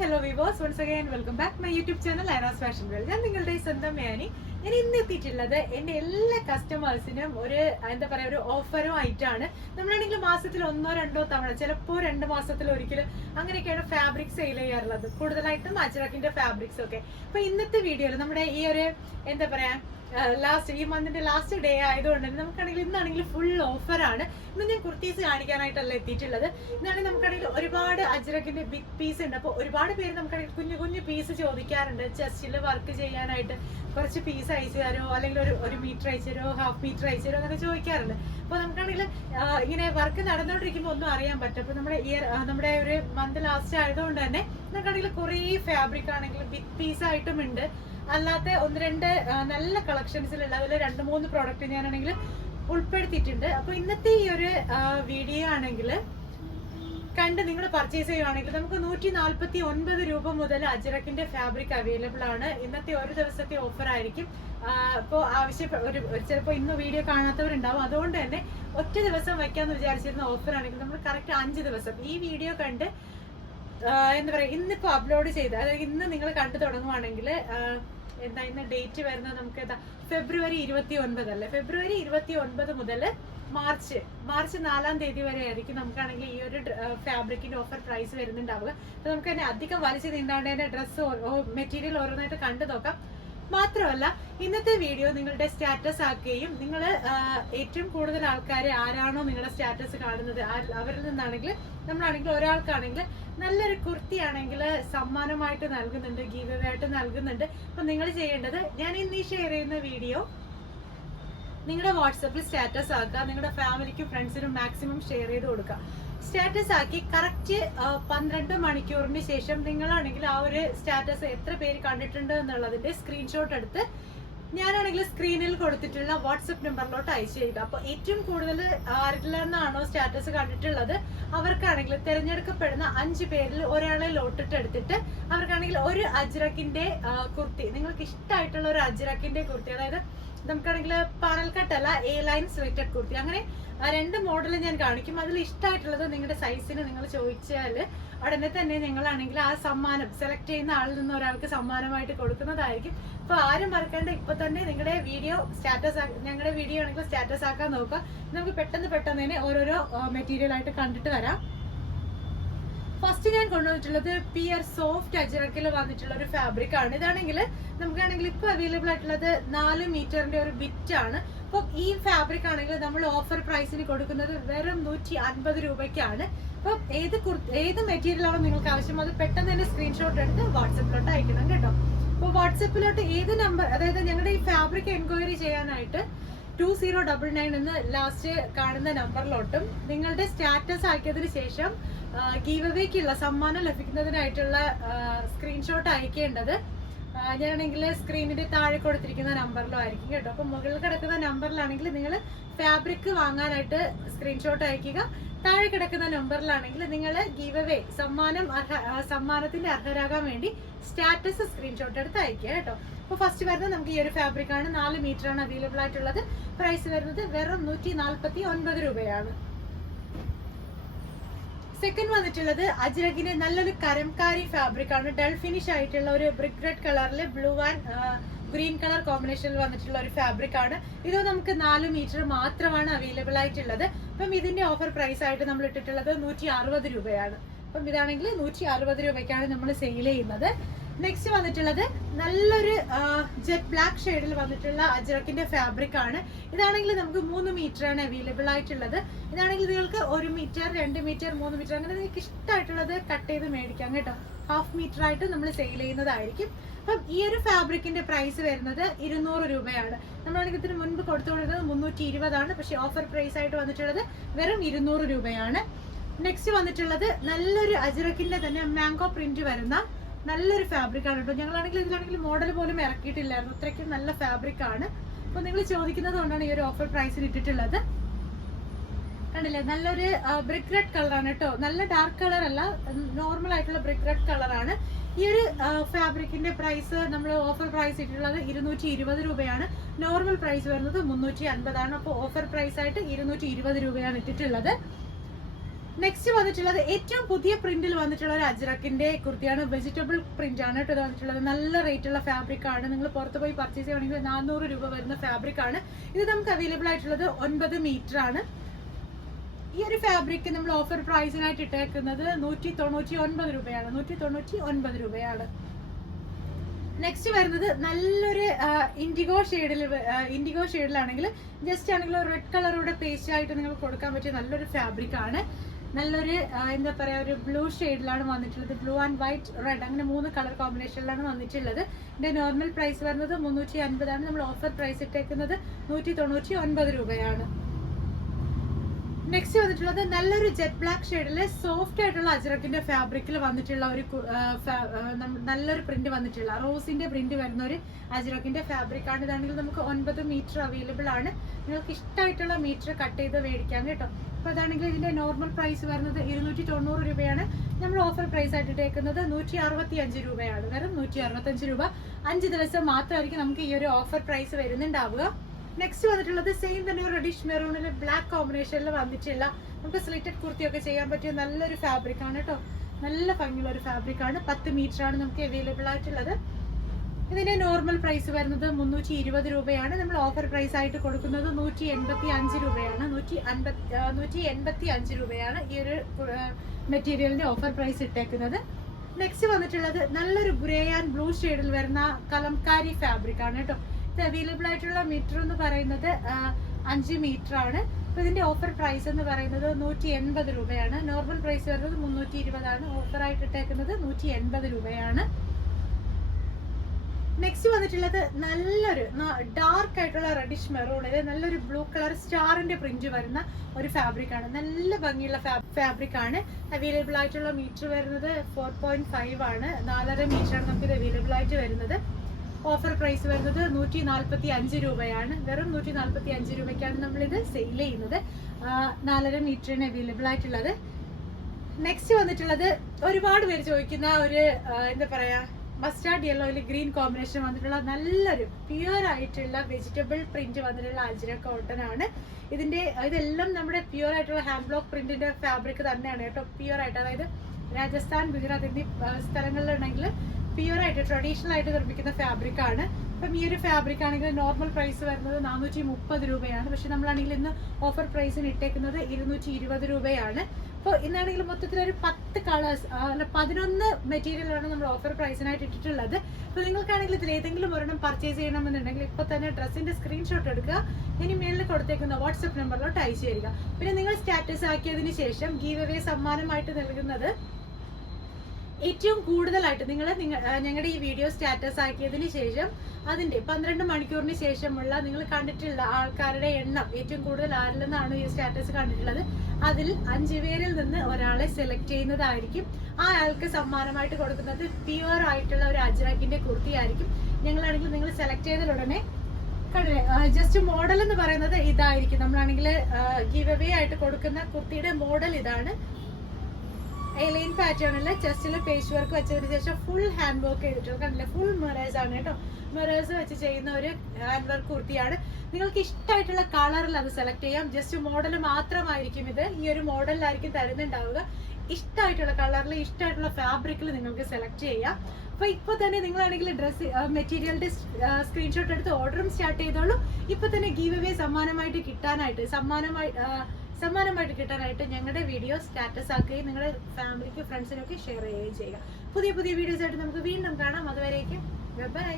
Hello viewers once again welcome back my YouTube channel Airas fashion world ഞാൻ നിങ്ങളുടെ സ്വന്തം മേനി. ഞാൻ ഇന്ന് എത്തിയിട്ടുള്ളത് എന്റെ എല്ലാ കസ്റ്റമേഴ്സിനും ഒരു എന്താ പറയാ ഒരു ഓഫറും ആയിട്ടാണ്. നമ്മളാണെങ്കിൽ മാസത്തിൽ ഒന്നോ രണ്ടോ തവണ ചിലപ്പോൾ രണ്ട് മാസത്തിൽ ഒരിക്കലും അങ്ങനെയൊക്കെയാണ് ഫാബ്രിക് സെയിൽ ചെയ്യാറുള്ളത്. കൂടുതലായിട്ടും അജറക്കിന്റെ ഫാബ്രിക്സ് ഒക്കെ. അപ്പോൾ ഇന്നത്തെ വീഡിയോയിൽ നമ്മുടെ ഈ ഒരു എന്താ പറയാ ലാസ്റ്റ് ഈ മന്തിന്റെ ലാസ്റ്റ് ഡേ ആയതുകൊണ്ട് തന്നെ നമുക്കാണെങ്കിൽ ഇന്നാണെങ്കിൽ ഫുൾ ഓഫറാണ് ഇന്ന് ഞാൻ കുർത്തീസ് കാണിക്കാനായിട്ടല്ല എത്തിയിട്ടുള്ളത്. ഇന്നാണെങ്കിൽ നമുക്കാണെങ്കിൽ ഒരുപാട് അജ്രക്കിന്റെ ബിഗ് പീസ് ഉണ്ട്. അപ്പോൾ ഒരുപാട് പേര് നമുക്കാണെങ്കിൽ കുഞ്ഞു കുഞ്ഞു പീസ് ചോദിക്കാറുണ്ട്. ചെസ്റ്റിൽ വർക്ക് ചെയ്യാനായിട്ട് കുറച്ച് പീസ് അയച്ചു തരോ അല്ലെങ്കിൽ ഒരു ഒരു മീറ്റർ അയച്ചു തരോ ഹാഫ് മീറ്റർ അയച്ചു തരോ അങ്ങനെ ചോദിക്കാറുണ്ട്. അപ്പോൾ നമുക്കാണെങ്കിൽ ഇങ്ങനെ വർക്ക് നടന്നുകൊണ്ടിരിക്കുമ്പോൾ ഒന്നും അറിയാൻ പറ്റും അപ്പോൾ നമ്മുടെ ഇയർ നമ്മുടെ ഒരു മന്ത് ലാസ്റ്റ് ആയതുകൊണ്ട് തന്നെ നമുക്കാണെങ്കിൽ കുറേ ഫാബ്രിക് ആണെങ്കിലും ബിഗ് പീസ് ആയിട്ടും ഉണ്ട്. അല്ലാത്ത ഒന്ന് രണ്ട് നല്ല കളക്ഷൻസിലുള്ള അതിൽ രണ്ട് മൂന്ന് പ്രോഡക്റ്റ് ഞാനാണെങ്കിൽ ഉൾപ്പെടുത്തിയിട്ടുണ്ട്. അപ്പോൾ ഇന്നത്തെ ഈ ഒരു വീഡിയോ ആണെങ്കിൽ കണ്ട് നിങ്ങൾ പർച്ചേസ് ചെയ്യുകയാണെങ്കിൽ നമുക്ക് നൂറ്റി നാൽപ്പത്തി ഒൻപത് രൂപ മുതൽ അജറക്കിന്റെ ഫാബ്രിക് അവൈലബിൾ ആണ്. ഇന്നത്തെ ഒരു ദിവസത്തെ ഓഫർ ആയിരിക്കും. ഇപ്പോൾ ആവശ്യം ഒരു ചിലപ്പോൾ ഇന്ന് വീഡിയോ കാണാത്തവരുണ്ടാവും. അതുകൊണ്ട് തന്നെ ഒറ്റ ദിവസം വയ്ക്കാമെന്ന് വിചാരിച്ചിരുന്ന ഓഫർ ആണെങ്കിൽ നമ്മൾ കറക്റ്റ് അഞ്ച് ദിവസം ഈ വീഡിയോ കണ്ട് എന്താ പറയാ ഇന്നിപ്പോ അപ്ലോഡ് ചെയ്ത് അതായത് ഇന്ന് നിങ്ങൾ കണ്ടു തുടങ്ങുവാണെങ്കിൽ എന്താ ഇന്ന് ഡേറ്റ് വരുന്നത് നമുക്ക് എന്താ ഫെബ്രുവരി ഇരുപത്തി ഒൻപത് അല്ലേ? ഫെബ്രുവരി ഇരുപത്തി ഒൻപത് മുതൽ മാർച്ച് മാർച്ച് നാലാം തീയതി വരെ ആയിരിക്കും നമുക്കാണെങ്കിൽ ഈ ഒരു ഫാബ്രിക്കിന്റെ ഓഫർ പ്രൈസ് വരുന്നുണ്ടാവുക. അപ്പൊ നമുക്ക് തന്നെ അധികം വലിച്ചു നീണ്ടാണ്ടതിന്റെ ഡ്രസ്സ് മെറ്റീരിയൽ ഓരോന്നായിട്ട് കണ്ടു നോക്കാം. മാത്രമല്ല ഇന്നത്തെ വീഡിയോ നിങ്ങളുടെ സ്റ്റാറ്റസ് ആക്കുകയും നിങ്ങൾ ഏറ്റവും കൂടുതൽ ആൾക്കാർ ആരാണോ നിങ്ങളുടെ സ്റ്റാറ്റസ് കാണുന്നത് അവരിൽ നിന്നാണെങ്കിൽ നമ്മളാണെങ്കിൽ ഒരാൾക്കാണെങ്കിൽ നല്ലൊരു കുർത്തിയാണെങ്കിൽ സമ്മാനമായിട്ട് നൽകുന്നുണ്ട് ഗീവ് ആയിട്ട് നൽകുന്നുണ്ട്. അപ്പം നിങ്ങൾ ചെയ്യേണ്ടത് ഞാൻ ഇന്ന് ഈ ഷെയർ ചെയ്യുന്ന വീഡിയോ നിങ്ങളുടെ വാട്സപ്പിൽ സ്റ്റാറ്റസ് ആക്കുക നിങ്ങളുടെ ഫാമിലിക്കും ഫ്രണ്ട്സിനും മാക്സിമം ഷെയർ ചെയ്ത് കൊടുക്കുക. സ്റ്റാറ്റസ് ആക്കി കറക്റ്റ് പന്ത്രണ്ട് മണിക്കൂറിന് ശേഷം നിങ്ങളാണെങ്കിൽ ആ ഒരു സ്റ്റാറ്റസ് എത്ര പേര് കണ്ടിട്ടുണ്ട് എന്നുള്ളതിന്റെ സ്ക്രീൻഷോട്ട് എടുത്ത് ഞാനാണെങ്കിൽ സ്ക്രീനിൽ കൊടുത്തിട്ടുള്ള വാട്സപ്പ് നമ്പറിലോട്ട് അയച്ചു തരിക. അപ്പൊ ഏറ്റവും കൂടുതൽ ആരിലെന്നാണോ സ്റ്റാറ്റസ് കണ്ടിട്ടുള്ളത് അവർക്കാണെങ്കിൽ തിരഞ്ഞെടുക്കപ്പെടുന്ന അഞ്ച് പേരിൽ ഒരാളെ ലോട്ടിട്ട് എടുത്തിട്ട് അവർക്കാണെങ്കിൽ ഒരു അജ്രക്കിന്റെ കുർത്തി നിങ്ങൾക്ക് ഇഷ്ടമായിട്ടുള്ള ഒരു അജ്രക്കിന്റെ കുർത്തി അതായത് നമുക്കാണെങ്കിൽ പാനൽ കട്ടല്ല എ ലൈൻ സ്ലിറ്റഡ് കുർത്തി. അങ്ങനെ രണ്ട് മോഡൽ ഞാൻ കാണിക്കും. അതിൽ ഇഷ്ടമായിട്ടുള്ളത് നിങ്ങളുടെ സൈസിന് നിങ്ങൾ ചോദിച്ചാൽ ഉടനെ തന്നെ ഞങ്ങളാണെങ്കിൽ ആ സമ്മാനം സെലക്ട് ചെയ്യുന്ന ആളിൽ നിന്ന് ഒരാൾക്ക് സമ്മാനമായിട്ട് കൊടുക്കുന്നതായിരിക്കും. അപ്പൊ ആരും മറക്കേണ്ട ഇപ്പൊ തന്നെ നിങ്ങളുടെ വീഡിയോ സ്റ്റാറ്റസ് ഞങ്ങളുടെ വീഡിയോ ആണെങ്കിൽ സ്റ്റാറ്റസ് ആക്കാൻ നോക്കുക. നമുക്ക് പെട്ടെന്ന് പെട്ടെന്ന് തന്നെ ഓരോരോ മെറ്റീരിയൽ ആയിട്ട് കണ്ടിട്ട് വരാം. ഫസ്റ്റ് ഞാൻ കൊണ്ടുവന്നിട്ടുള്ളത് പിയർ സോഫ്റ്റ് അജറക്കിൽ വന്നിട്ടുള്ള ഒരു ഫാബ്രിക് ആണ്. ഇതാണെങ്കിൽ നമുക്കാണെങ്കിൽ ഇപ്പൊ അവൈലബിൾ ആയിട്ടുള്ളത് നാല് മീറ്ററിന്റെ ഒരു ബിറ്റ് ആണ്. അപ്പോൾ ഈ ഫാബ്രിക് ആണെങ്കിൽ നമ്മൾ ഓഫർ പ്രൈസിന് കൊടുക്കുന്നത് വെറും നൂറ്റി അൻപത് രൂപയ്ക്കാണ്. അപ്പോൾ ഏത് ഏത് മെറ്റീരിയൽ ആണോ നിങ്ങൾക്ക് ആവശ്യം? അത് പെട്ടെന്ന് തന്നെ സ്ക്രീൻഷോട്ട് എടുത്ത് വാട്സപ്പിലോട്ട് അയക്കണം കേട്ടോ. അപ്പോൾ വാട്സപ്പിലോട്ട് ഏത് നമ്പർ അതായത് ഞങ്ങളുടെ ഈ ഫാബ്രിക് എൻക്വയറി ചെയ്യാനായിട്ട് ടു സീറോ ഡബിൾ നയൻ എന്ന് ലാസ്റ്റ് കാണുന്ന നമ്പറിലോട്ടും നിങ്ങളുടെ സ്റ്റാറ്റസ് ആക്കിയതിന് ശേഷം ഗീവ് അവേക്കുള്ള സമ്മാനം ലഭിക്കുന്നതിനായിട്ടുള്ള സ്ക്രീൻഷോട്ട് അയക്കേണ്ടത് ഞാനാണെങ്കിൽ സ്ക്രീനിന്റെ താഴെ കൊടുത്തിരിക്കുന്ന നമ്പറിലും ആയിരിക്കും കേട്ടോ. അപ്പൊ മുകളിൽ കിടക്കുന്ന നമ്പറിലാണെങ്കിൽ നിങ്ങൾ ഫാബ്രിക് വാങ്ങാനായിട്ട് സ്ക്രീൻഷോട്ട് അയക്കുക താഴെ കിടക്കുന്ന നമ്പറിലാണെങ്കിൽ നിങ്ങൾ ഗീവ് അവേ സമ്മാനം അർഹ സമ്മാനത്തിന്റെ അർഹരാകാൻ വേണ്ടി സ്റ്റാറ്റസ് സ്ക്രീൻഷോട്ട് എടുത്ത് അയക്കുക കേട്ടോ. അപ്പോൾ ഫസ്റ്റ് വരുന്നത് നമുക്ക് ഈ ഒരു ഫാബ്രിക് ആണ്. നാല് മീറ്റർ ആണ് അവൈലബിൾ ആയിട്ടുള്ളത്. പ്രൈസ് വരുന്നത് വെറും നൂറ്റി നാൽപ്പത്തി ഒൻപത് രൂപയാണ്. സെക്കൻഡ് വന്നിട്ടുള്ളത് അജ്രകിന്റെ നല്ലൊരു കരംകാരി ഫാബ്രിക് ആണ്. ഡൾ ഫിനിഷ് ആയിട്ടുള്ള ഒരു ബ്രിക് റെഡ് കളറിൽ ബ്ലൂ ആൻഡ് ഗ്രീൻ കളർ കോമ്പിനേഷനിൽ വന്നിട്ടുള്ള ഒരു ഫാബ്രിക് ആണ്. ഇത് നമുക്ക് നാല് മീറ്റർ മാത്രമാണ് അവൈലബിൾ ആയിട്ടുള്ളത്. അപ്പം ഇതിന്റെ ഓഫർ പ്രൈസ് ആയിട്ട് നമ്മൾ ഇട്ടിട്ടുള്ളത് നൂറ്റി രൂപയാണ്. അപ്പം ഇതാണെങ്കിൽ നൂറ്റി രൂപയ്ക്കാണ് നമ്മൾ സെയിൽ ചെയ്യുന്നത്. നെക്സ്റ്റ് വന്നിട്ടുള്ളത് നല്ലൊരു ജെറ്റ് ബ്ലാക്ക് ഷെയ്ഡിൽ വന്നിട്ടുള്ള അജ്രക്കിന്റെ ഫാബ്രിക് ആണ്. ഇതാണെങ്കിൽ നമുക്ക് മൂന്ന് മീറ്റർ ആണ് അവൈലബിൾ ആയിട്ടുള്ളത്. ഇതാണെങ്കിൽ നിങ്ങൾക്ക് ഒരു മീറ്റർ രണ്ട് മീറ്റർ മൂന്ന് മീറ്റർ അങ്ങനെ നിങ്ങൾക്ക് ഇഷ്ടമായിട്ടുള്ളത് കട്ട് ചെയ്ത് മേടിക്കാം കേട്ടോ. ഹാഫ് മീറ്റർ ആയിട്ട് നമ്മൾ സെയിൽ ചെയ്യുന്നതായിരിക്കും. അപ്പം ഈ ഒരു ഫാബ്രിക്കിന്റെ പ്രൈസ് വരുന്നത് ഇരുന്നൂറ് രൂപയാണ്. നമ്മളാണെങ്കിൽ ഇതിന് മുൻപ് കൊടുത്തുകൊണ്ടിരുന്നത് മുന്നൂറ്റി ഇരുപതാണ് പക്ഷെ ഓഫർ പ്രൈസ് ആയിട്ട് വന്നിട്ടുള്ളത് വെറും ഇരുന്നൂറ് രൂപയാണ്. നെക്സ്റ്റ് വന്നിട്ടുള്ളത് നല്ലൊരു അജ്രക്കിന്റെ തന്നെ മാംഗോ പ്രിന്റ് വരുന്ന നല്ലൊരു ഫാബ്രിക് ആണ് കേട്ടോ. ഞങ്ങളാണെങ്കിൽ ഇതിലാണെങ്കിൽ മോഡൽ പോലും ഇറക്കിയിട്ടില്ലായിരുന്നു. അത്രയ്ക്കും നല്ല ഫാബ്രിക് ആണ്. അപ്പൊ നിങ്ങൾ ചോദിക്കുന്നത് കൊണ്ടാണ് ഈ ഒരു ഓഫർ പ്രൈസിൽ ഇട്ടിട്ടുള്ളത്. കണ്ടില്ലേ? നല്ലൊരു ബ്രിക്ക് റെഡ് കളറാണ് കേട്ടോ. നല്ല ഡാർക്ക് കളർ അല്ല നോർമൽ ആയിട്ടുള്ള ബ്രിക്ക് റെഡ് കളറാണ് ഈ ഒരു ഫാബ്രിക്കിന്റെ പ്രൈസ് നമ്മൾ ഓഫർ പ്രൈസ് ഇട്ടിട്ടുള്ളത് ഇരുന്നൂറ്റി ഇരുപത് രൂപയാണ്. നോർമൽ പ്രൈസ് വരുന്നത് മുന്നൂറ്റി അൻപതാണ് അപ്പോൾ ഓഫർ പ്രൈസ് ആയിട്ട് ഇരുന്നൂറ്റി ഇരുപത് രൂപയാണ് ഇട്ടിട്ടുള്ളത്. നെക്സ്റ്റ് വന്നിട്ടുള്ളത് ഏറ്റവും പുതിയ പ്രിന്റിൽ വന്നിട്ടുള്ള ഒരു അജ്രക്കിന്റെ കുർത്തിയാണ്. വെജിറ്റബിൾ പ്രിന്റ് ആണ് കേട്ടോ വന്നിട്ടുള്ളത്. നല്ല റേറ്റ് ഉള്ള ഫാബ്രിക് ആണ്. നിങ്ങൾ പുറത്ത് പോയി പർച്ചേസ് ചെയ്യുകയാണെങ്കിൽ നാനൂറ് രൂപ വരുന്ന ഫാബ്രിക് ആണ്. ഇത് നമുക്ക് അവൈലബിൾ ആയിട്ടുള്ളത് ഒൻപത് മീറ്റർ ആണ്. ഈ ഒരു ഫാബ്രിക് നമ്മൾ ഓഫർ പ്രൈസിനായിട്ട് ഇട്ടേക്കുന്നത് നൂറ്റി തൊണ്ണൂറ്റി ഒൻപത് രൂപയാണ്. നൂറ്റി തൊണ്ണൂറ്റി ഒൻപത് രൂപയാണ്. നെക്സ്റ്റ് വരുന്നത് നല്ലൊരു ഇൻഡിഗോ ഷെയ്ഡിൽ ഇൻഡിഗോ ഷെയ്ഡിലാണെങ്കിൽ ജസ്റ്റ് ആണെങ്കിൽ റെഡ് കളറൂടെ പേസ്റ്റ് ആയിട്ട് നിങ്ങൾക്ക് കൊടുക്കാൻ പറ്റിയ നല്ലൊരു ഫാബ്രിക് ആണ്. നല്ലൊരു എന്താ പറയുക ഒരു ബ്ലൂ ഷെയ്ഡിലാണ് വന്നിട്ടുള്ളത്. ബ്ലൂ ആൻഡ് വൈറ്റ് റെഡ് അങ്ങനെ മൂന്ന് കളർ കോമ്പിനേഷനിലാണ് വന്നിട്ടുള്ളത്. ഇതിന്റെ നോർമൽ പ്രൈസ് വരുന്നത് മുന്നൂറ്റി അൻപതാണ്. നമ്മൾ ഓഫർ പ്രൈസ് ഇട്ടേക്കുന്നത് നൂറ്റി തൊണ്ണൂറ്റി ഒൻപത് രൂപയാണ്. നെക്സ്റ്റ് വന്നിട്ടുള്ളത് നല്ലൊരു ജെറ്റ് ബ്ലാക്ക് ഷെയ്ഡിൽ സോഫ്റ്റ് ആയിട്ടുള്ള അജ്രക്കിന്റെ ഫാബ്രിക്കിൽ വന്നിട്ടുള്ള ഒരു നല്ലൊരു പ്രിന്റ് വന്നിട്ടുള്ള റോസിന്റെ പ്രിന്റ് വരുന്ന ഒരു അജ്രക്കിന്റെ ഫാബ്രിക് ആണ്. ഇതാണെങ്കിൽ നമുക്ക് ഒൻപത് മീറ്റർ അവൈലബിൾ ആണ്. നിങ്ങൾക്ക് ഇഷ്ടമായിട്ടുള്ള മീറ്റർ കട്ട് ചെയ്ത് മേടിക്കാം കേട്ടോ. അപ്പോൾ അതാണെങ്കിൽ ഇതിന്റെ നോർമൽ പ്രൈസ് വരുന്നത് ഇരുന്നൂറ്റി തൊണ്ണൂറ് രൂപയാണ്. നമ്മൾ ഓഫർ പ്രൈസ് ആയിട്ട് ഇട്ടേക്കുന്നത് നൂറ്റി അറുപത്തി അഞ്ച് രൂപയാണ്. വെറും നൂറ്റി അറുപത്തഞ്ച് രൂപ. അഞ്ച് ദിവസം മാത്രമായിരിക്കും നമുക്ക് ഈ ഒരു ഓഫർ പ്രൈസ് വരുന്നുണ്ടാവുക. നെക്സ്റ്റ് വന്നിട്ടുള്ളത് സെയിം തന്നെ ഒരു റെഡിഷ് മെറൂണിൽ ബ്ലാക്ക് കോമ്പിനേഷനിൽ വന്നിട്ടുള്ള നമുക്ക് സ്ലിറ്റഡ് കുർത്തിയൊക്കെ ചെയ്യാൻ പറ്റിയ നല്ലൊരു ഫാബ്രിക് ആണ് കേട്ടോ നല്ല ഭംഗിയുള്ള ഒരു ഫാബ്രിക് ആണ്. പത്ത് മീറ്റർ ആണ് നമുക്ക് അവൈലബിൾ ആയിട്ടുള്ളത്. ഇതിന്റെ നോർമൽ പ്രൈസ് വരുന്നത് മുന്നൂറ്റി ഇരുപത് രൂപയാണ്. നമ്മൾ ഓഫർ പ്രൈസ് ആയിട്ട് കൊടുക്കുന്നത് നൂറ്റി എൺപത്തി അഞ്ച് രൂപയാണ്. നൂറ്റി അൻപത്തി നൂറ്റി എൺപത്തി അഞ്ച് രൂപയാണ് ഈ ഒരു മെറ്റീരിയലിന്റെ ഓഫർ പ്രൈസ് ഇട്ടേക്കുന്നത്. നെക്സ്റ്റ് വന്നിട്ടുള്ളത് നല്ലൊരു ഗ്രേ ആൻഡ് ബ്ലൂ ഷെയ്ഡിൽ വരുന്ന കലംകാരി ഫാബ്രിക് ആണ് കേട്ടോ ഇത് അവൈലബിൾ ആയിട്ടുള്ള മീറ്റർ എന്ന് പറയുന്നത് അഞ്ച് മീറ്റർ ആണ്. അപ്പൊ ഇതിന്റെ ഓഫർ പ്രൈസ് എന്ന് പറയുന്നത് നൂറ്റി എൺപത് രൂപയാണ്. നോർമൽ പ്രൈസ് വരുന്നത് മുന്നൂറ്റി ഇരുപതാണ് ഓഫർ ആയിട്ട് ഇട്ടേക്കുന്നത് നൂറ്റി എൺപത് രൂപയാണ്. നെക്സ്റ്റ് വന്നിട്ടുള്ളത് നല്ലൊരു ഡാർക്ക് ആയിട്ടുള്ള റെഡിഷ് മെറൂണിൽ നല്ലൊരു ബ്ലൂ കളർ സ്റ്റാറിന്റെ പ്രിന്റ് വരുന്ന ഒരു ഫാബ്രിക് ആണ്. നല്ല ഭംഗിയുള്ള ഫാബ്രിക് ആണ്. അവൈലബിൾ ആയിട്ടുള്ള മീറ്റർ വരുന്നത് ഫോർ പോയിന്റ് ഫൈവ് ആണ്. നാലര മീറ്റർ ആണ് നമുക്ക് ഇത് അവൈലബിൾ ആയിട്ട് വരുന്നത്. ഓഫർ പ്രൈസ് വരുന്നത് നൂറ്റി നാൽപ്പത്തി അഞ്ച് രൂപയാണ്. വെറും നൂറ്റി നാൽപ്പത്തി അഞ്ച് രൂപയ്ക്കാണ് നമ്മളിത് സെയിൽ ചെയ്യുന്നത്. നാലര മീറ്ററിന് അവൈലബിൾ ആയിട്ടുള്ളത്. നെക്സ്റ്റ് വന്നിട്ടുള്ളത് ഒരുപാട് പേര് ചോദിക്കുന്ന ഒരു എന്താ പറയാ മസ്റ്റാർഡ് യെല്ലോയിൽ ഗ്രീൻ കോമ്പിനേഷൻ വന്നിട്ടുള്ള നല്ലൊരു പ്യുവർ ആയിട്ടുള്ള വെജിറ്റബിൾ പ്രിന്റ് വന്നിട്ടുള്ള അജിര കോട്ടൺ ആണ്. ഇതിന്റെ ഇതെല്ലാം നമ്മുടെ പ്യുവർ ആയിട്ടുള്ള ഹാൻഡ് ബ്ലോക്ക് പ്രിന്റിന്റെ ഫാബ്രിക് തന്നെയാണ്. കേട്ടോ പ്യുവർ ആയിട്ട്. അതായത് രാജസ്ഥാൻ ഗുജറാത്ത് എന്നീ സ്ഥലങ്ങളിലുണ്ടെങ്കിൽ പ്യുവർ ആയിട്ട് ട്രഡീഷണൽ ആയിട്ട് നിർമ്മിക്കുന്ന ഫാബ്രിക് ആണ്. അപ്പം ഈ ഒരു ഫാബ്രിക് ആണെങ്കിൽ നോർമൽ പ്രൈസ് വരുന്നത് നാനൂറ്റി മുപ്പത് രൂപയാണ്. പക്ഷെ നമ്മളാണെങ്കിൽ ഇന്ന് ഓഫർ പ്രൈസിന് ഇട്ടേക്കുന്നത് ഇരുന്നൂറ്റി ഇരുപത് രൂപയാണ്. അപ്പോൾ ഇന്നാണെങ്കിൽ മൊത്തത്തിൽ ഒരു പത്ത് കളേഴ്സ് അല്ല പതിനൊന്ന് മെറ്റീരിയലാണ് നമ്മൾ ഓഫർ പ്രൈസിനായിട്ട് ഇട്ടിട്ടുള്ളത്. അപ്പോൾ നിങ്ങൾക്കാണെങ്കിൽ ഇതിൽ ഏതെങ്കിലും ഒരെണ്ണം പർച്ചേസ് ചെയ്യണമെന്നുണ്ടെങ്കിൽ ഇപ്പോൾ തന്നെ ഡ്രസ്സിന്റെ സ്ക്രീൻഷോട്ട് എടുക്കുക. ഇനി മേളിൽ കൊടുത്തേക്കുന്ന വാട്സപ്പ് നമ്പറിലോട്ട് അയച്ചു തരിക. പിന്നെ നിങ്ങൾ സ്റ്റാറ്റസ് ആക്കിയതിന് ശേഷം ഗീവ് അവേ സമ്മാനമായിട്ട് നൽകുന്നത് ഏറ്റവും കൂടുതലായിട്ട് നിങ്ങൾ ഞങ്ങളുടെ ഈ വീഡിയോ സ്റ്റാറ്റസ് ആക്കിയതിന് ശേഷം അതിന്റെ പന്ത്രണ്ട് മണിക്കൂറിന് ശേഷമുള്ള നിങ്ങൾ കണ്ടിട്ടുള്ള ആൾക്കാരുടെ എണ്ണം ഏറ്റവും കൂടുതൽ ആരിൽ നിന്നാണ് ഈ സ്റ്റാറ്റസ് കണ്ടിട്ടുള്ളത്? അതിൽ അഞ്ചു പേരിൽ നിന്ന് ഒരാളെ സെലക്ട് ചെയ്യുന്നതായിരിക്കും. ആ ആൾക്ക് സമ്മാനമായിട്ട് കൊടുക്കുന്നത് പ്യുവർ ആയിട്ടുള്ള ഒരു അജ്രാക്കിന്റെ കുർത്തി ആയിരിക്കും ഞങ്ങളാണെങ്കിൽ നിങ്ങൾ സെലക്ട് ചെയ്ത ഉടനെ ജസ്റ്റ് മോഡൽ എന്ന് പറയുന്നത് ഇതായിരിക്കും. നമ്മളാണെങ്കിൽ ഗിവ് അവേ ആയിട്ട് കൊടുക്കുന്ന കുർത്തിയുടെ മോഡൽ ഇതാണ്. എലൈൻ പാറ്റേണിൽ ചെസ്റ്റിൽ പേജ് വർക്ക് വെച്ചതിന് ശേഷം ഫുൾ ഹാൻഡ് വർക്ക് ചെയ്തിട്ടുണ്ട് കണ്ടില്ലേ? ഫുൾ മെറേസ് ആണ് കേട്ടോ. മെറേസ് വെച്ച് ചെയ്യുന്ന ഒരു ഹാൻഡ് വർക്ക് കുർത്തിയാണ്. നിങ്ങൾക്ക് ഇഷ്ടമായിട്ടുള്ള കളറിൽ അത് സെലക്ട് ചെയ്യാം. ജസ്റ്റ് മോഡൽ മാത്രമായിരിക്കും ഇത്. ഈ ഒരു മോഡലിലായിരിക്കും തരുന്നുണ്ടാവുക. ഇഷ്ടമായിട്ടുള്ള കളറിൽ ഇഷ്ടമായിട്ടുള്ള ഫാബ്രിക്കിൽ നിങ്ങൾക്ക് സെലക്ട് ചെയ്യാം. അപ്പൊ ഇപ്പൊ തന്നെ നിങ്ങളാണെങ്കിൽ ഡ്രസ് മെറ്റീരിയലിന്റെ സ്ക്രീൻഷോട്ട് എടുത്ത് ഓർഡറും സ്റ്റാർട്ട് ചെയ്തോളൂ. ഇപ്പൊ തന്നെ ഗീവ് അവേ സമ്മാനമായിട്ട് കിട്ടാനായിട്ട് സമ്മാനമായി സമ്മാനമായിട്ട് കിട്ടാനായിട്ട് ഞങ്ങളുടെ വീഡിയോ സ്റ്റാറ്റസ് ആക്കുകയും നിങ്ങളുടെ ഫാമിലിക്ക് ഫ്രണ്ട്സിനൊക്കെ ഷെയർ ചെയ്യുകയും ചെയ്യുക. പുതിയ പുതിയ വീഡിയോസ് ആയിട്ട് നമുക്ക് വീണ്ടും കാണാം. അതുവരേക്കും ബൈ